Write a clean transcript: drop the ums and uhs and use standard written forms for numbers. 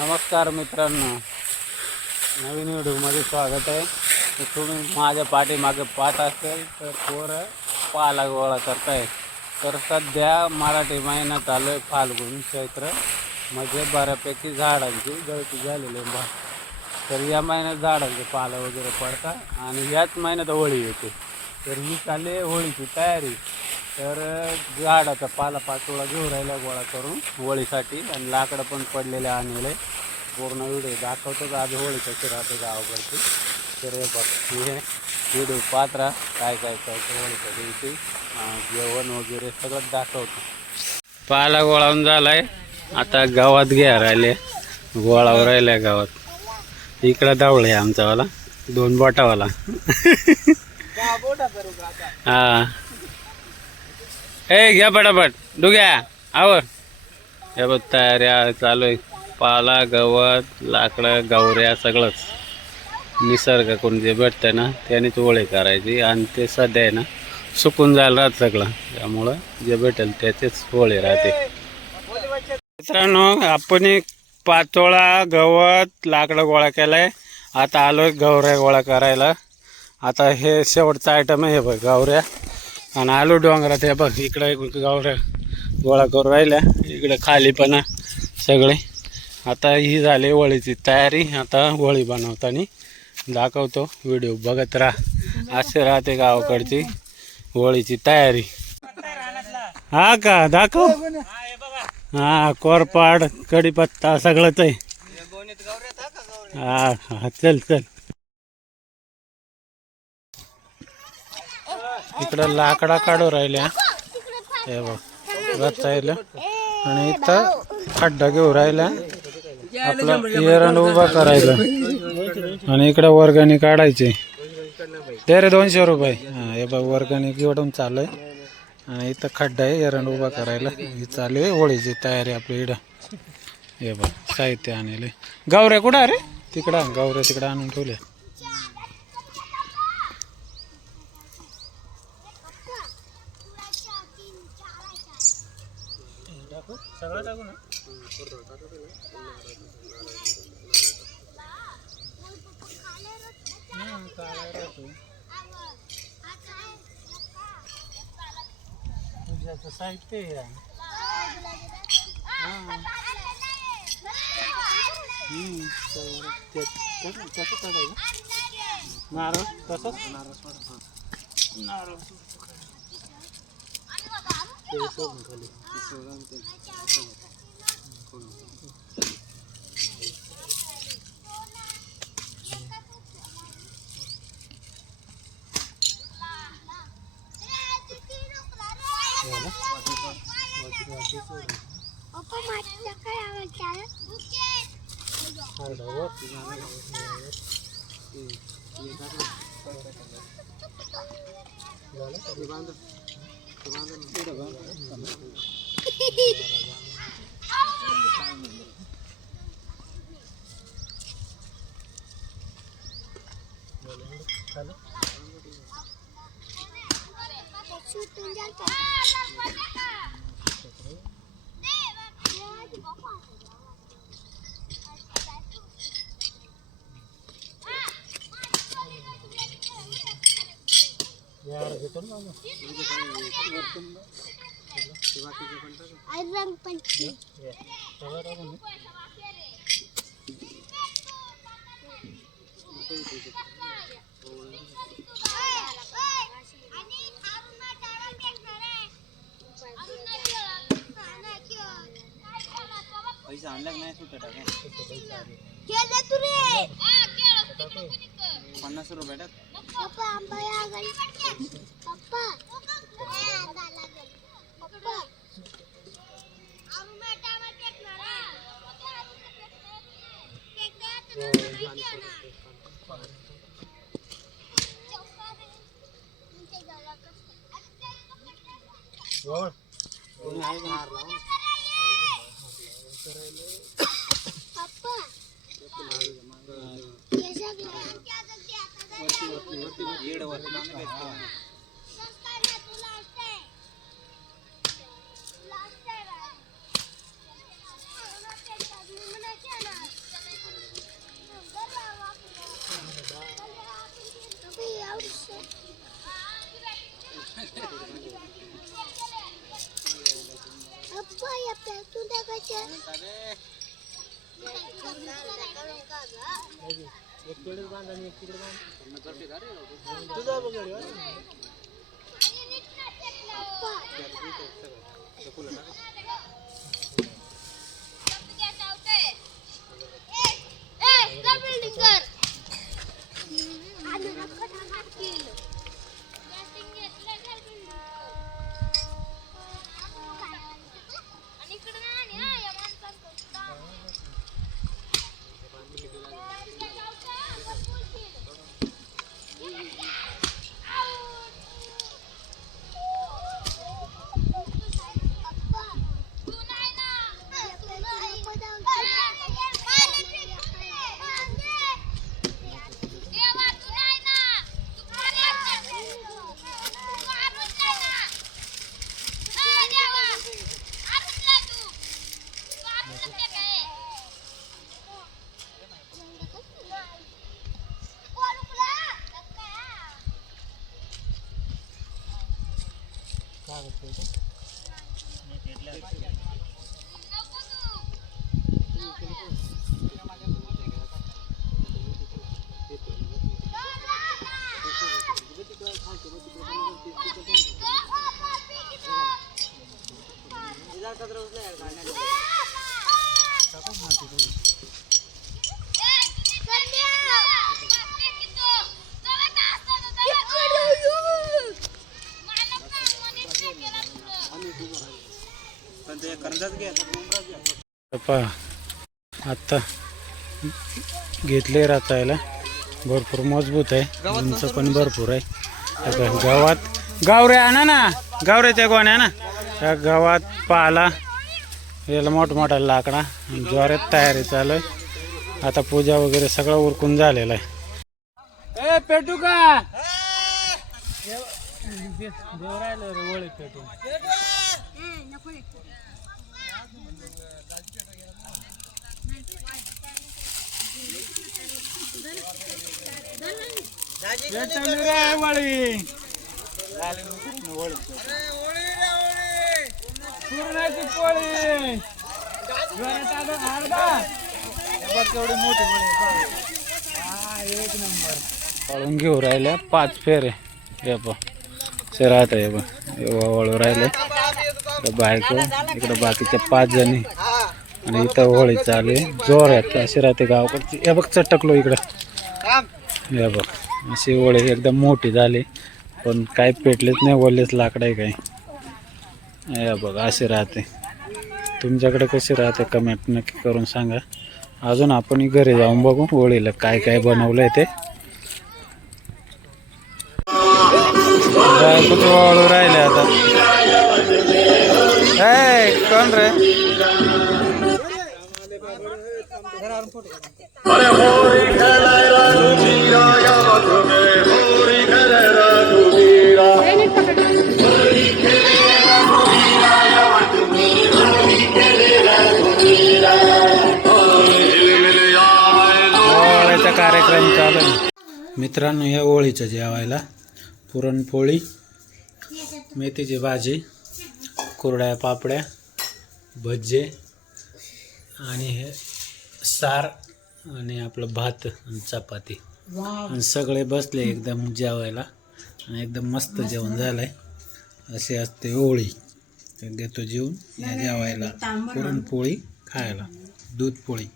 नमस्कार मित्रांनो, नवीन व्हिडिओमध्ये स्वागत आहे. तर तुम्ही माझ्या पाठीमागे पाहत असेल तर पोरं पाला गोळा करताय. तर सध्या मराठी महिना चालू आहे, फाल्गुन चैत्र, म्हणजे बऱ्यापैकी झाडांची गळती झालेली आहे. तर या महिन्यात झाडांचे पाला वगैरे पडतात आणि याच महिन्यात होळी येते. तर ही चालली आहे होळीची तयारी. तर झाडाचा पाला पाचोळा घेऊन राहिला गोळा करून होळीसाठी, आणि लाकडं पण पडलेले आणले. पूर्ण व्हिडिओ दाखवतोच आज होळी कशी राहते गावाकडची. तर हे बघ, हे व्हिडिओ पाहत राहा, काय काय करतो होळीच्या दिवशी जेवण वगैरे सगळं दाखवतो. पाला गोळावून झालाय, आता गावात घ्या राहिले, गोळावर राहिलाय गावात. इकडं धावळे आमचावाला 2 बोटावाला. हा, हे घ्या पटापट डुग्या आवर. हे बघ तयाऱ्या चालू आहे. पाला, गवत, लाकडं, गवऱ्या सगळंच निसर्गाकडून जे भेटतं ना त्यानेच होळी करायची. आणि ते सध्या आहे ना सुकून जायला राहत सगळं, त्यामुळं जे भेटेल त्याचेच होळी राहते. मित्रांनो, आपण एक पाचोळा गवत लाकडं गोळा केलाय. आता आलोय गवऱ्या गोळा करायला. आता हे शेवटचा आयटम आहे. हे बघ गवऱ्या, आणि आलो डोंगरात. हे बघ इकडे गवऱ्या गोळा करून राहिल्या, इकडे खाली पण सगळे. आता ही झाली होळीची तयारी. आता होळी बनवताना दाखवतो, व्हिडिओ बघत राहा. असे राहते गावाकडची होळीची तयारी. हा का दाखव. हा, कोरपाड, कढीपत्ता सगळंच आहे. हा हा, चल चल. इकडं लाकडा काढू राहिल्या. हे बघ रचायला, आणि इथं खड्डा घेऊ राहिला आपला एरंड उभा करायला. आणि इकडं वर्गणी काढायची. ते रे 200 रुपये. हा, हे बघ वर्गणी घेऊन चालू आहे. आणि इथं खड्डा आहे एरंड उभा करायला. ही चालू आहे होळीची तयारी आपली इकडं. हे बघ साहित्य आणले. गावऱ्या कुठं अरे? तिकडं गावऱ्या तिकडं आणून ठेवल्या. सगळं टाकू ना. तुझ्याचं साहित्य आहे. कसं काढायचं नारळ? तसंच नारळ पैसा आणला नाही सुट्टा टाका. 50 रुपये टाक. आता घेतले रचायला भरपूर मजबूत आहे उंच पण भरपूर आहे गावात गावऱ्या आणा ना गावऱ्याच्या गोण्या ना या गावात पाला याला मोठमोठा लाकडा ज्वाऱ्यात तयारी चालू आहे आता पूजा वगैरे सगळं उरकून झालेलं आहे पेटू का पेटू पुरणाची पोळी एक नंबर वाळून घेऊ राहिल्या 5 फेरे हे ते राहत आहे वळू राहिले बायको इकडे बाकीच्या 5 जणी आणि इथं होळी चालू आहे जोरात अशी राहते गावाकडची हे बघ चटकलो इकडं हे बघ अशी होळी एकदम मोठी झाली पण काही पेटलेच नाही ओलेच लाकडं आहे काही हे बघ अशी राहते तुमच्याकडे कशी राहते कमेंट नक्की करून सांगा अजून आपण घरी जाऊन बघू होळीला काय काय बनवलंय ते बायकोच वाळू राहिले आता कोण रे कार्यक्रम चालू मित्रांनो या होळीचं जेवायला पुरणपोळी मेथीची भाजी कुरड्या पापड्या भजे आणि हे सार आणि आपलं भात आणि चपाती आणि सगळे बसले एकदम जेवायला आणि एकदम मस्त जेवण झालंय असे असते होळी घेतो जेवून या जेवायला पुरणपोळी खायला दूध पोळी